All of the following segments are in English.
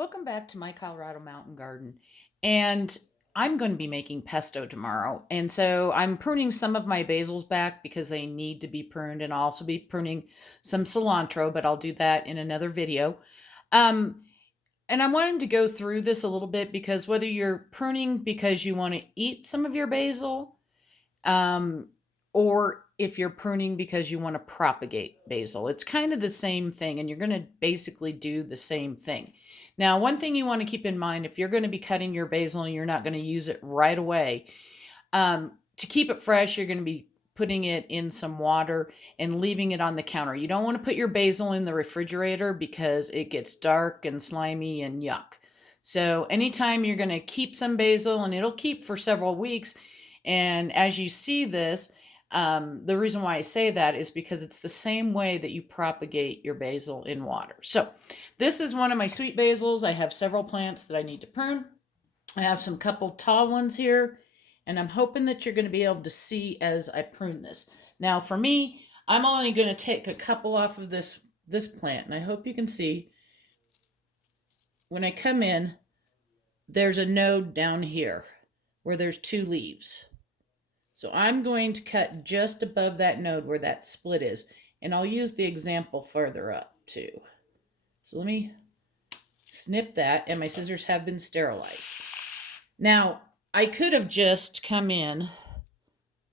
Welcome back to my Colorado mountain garden. And I'm going to be making pesto tomorrow. And so I'm pruning some of my basils back because they need to be pruned, and I'll also be pruning some cilantro, but I'll do that in another video. Um, and I'm wanting to go through this a little bit because whether you're pruning because you want to eat some of your basil, um, or if you're pruning because you want to propagate basil. It's kind of the same thing, and you're going to basically do the same thing. Now, one thing you want to keep in mind if you're going to be cutting your basil and you're not going to use it right away, to keep it fresh, you're going to be putting it in some water and leaving it on the counter. You don't want to put your basil in the refrigerator because it gets dark and slimy and yuck. So, anytime you're going to keep some basil, and it'll keep for several weeks, and as you see this, the reason why I say that is because it's the same way that you propagate your basil in water. So this is one of my sweet basils. I have several plants that I need to prune. I have some couple tall ones here, and I'm hoping that you're going to be able to see as I prune this. Now for me, I'm only going to take a couple off of this plant, and I hope you can see when I come in, there's a node down here where there's two leaves. So I'm going to cut just above that node where that split is, and I'll use the example further up too. So let me snip that, and my scissors have been sterilized. Now, I could have just come in,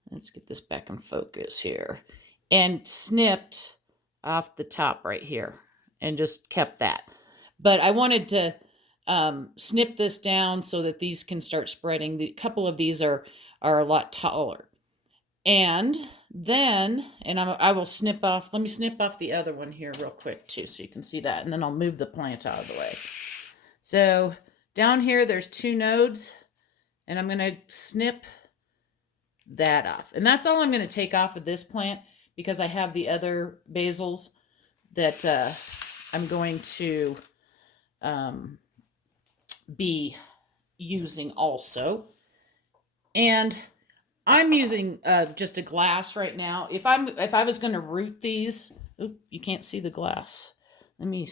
let's get this back in focus here, and snipped off the top right here and just kept that. But I wanted to snip this down so that these can start spreading. The couple of these are a lot taller. And then, I will snip off, let me snip off the other one here real quick too, so you can see that. And then I'll move the plant out of the way. So down here, there's two nodes, and I'm going to snip that off. And that's all I'm going to take off of this plant because I have the other basils that I'm going to be using also. And I'm using just a glass right now. If I was going to root these, oop, you can't see the glass. Let me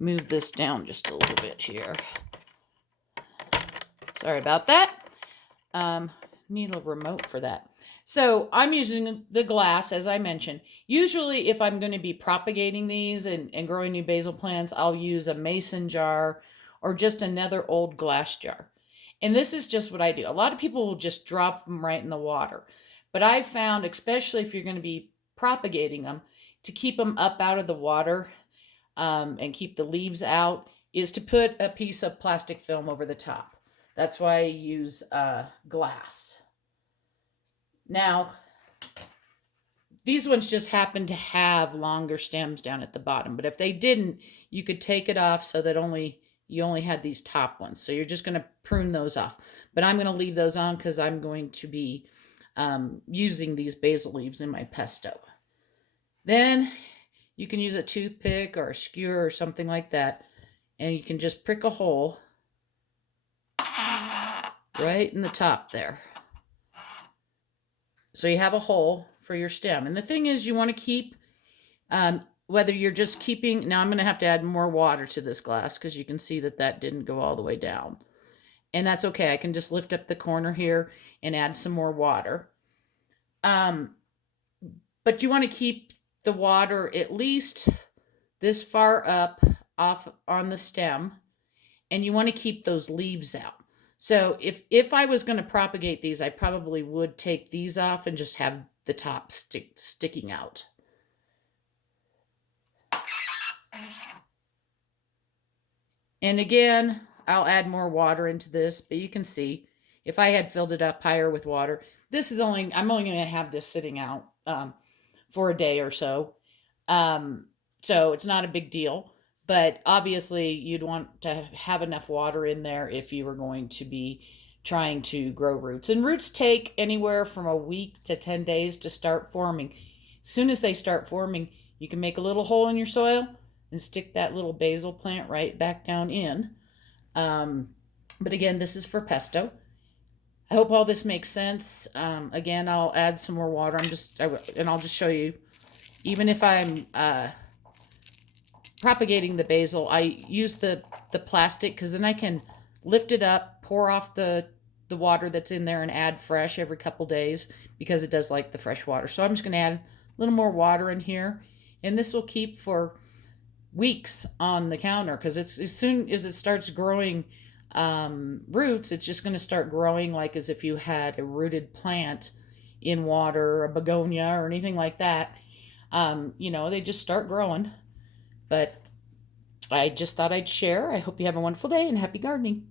move this down just a little bit here. Sorry about that. Need a remote for that. So I'm using the glass, as I mentioned. Usually if I'm going to be propagating these and growing new basil plants, I'll use a mason jar or just another old glass jar. And this is just what I do. A lot of people will just drop them right in the water. But I've found, especially if you're going to be propagating them, to keep them up out of the water and keep the leaves out, is to put a piece of plastic film over the top. That's why I use glass. Now, these ones just happen to have longer stems down at the bottom. But if they didn't, you could take it off so that you only had these top ones. So you're just going to prune those off. But I'm going to leave those on because I'm going to be using these basil leaves in my pesto. Then you can use a toothpick or a skewer or something like that, and you can just prick a hole right in the top there. So you have a hole for your stem. And the thing is, you want to keep, whether you're just keeping, now I'm going to have to add more water to this glass because you can see that didn't go all the way down. And that's okay. I can just lift up the corner here and add some more water. But you want to keep the water at least this far up off on the stem, and you want to keep those leaves out. So if I was going to propagate these, I probably would take these off and just have the top sticking out. And again, I'll add more water into this, but you can see if I had filled it up higher with water, I'm only going to have this sitting out for a day or so. So it's not a big deal. But obviously, you'd want to have enough water in there if you were going to be trying to grow roots. And roots take anywhere from a week to 10 days to start forming. As soon as they start forming, you can make a little hole in your soil and stick that little basil plant right back down in. But again, this is for pesto. I hope all this makes sense. Again, I'll add some more water. I'll just show you. Even if I'm propagating the basil, I use the plastic because then I can lift it up, pour off the water that's in there, and add fresh every couple days because it does like the fresh water. So I'm just going to add a little more water in here, and this will keep for weeks on the counter because it's as soon as it starts growing roots, it's just going to start growing like as if you had a rooted plant in water, a begonia or anything like that. They just start growing. But I just thought I'd share. I hope you have a wonderful day and happy gardening.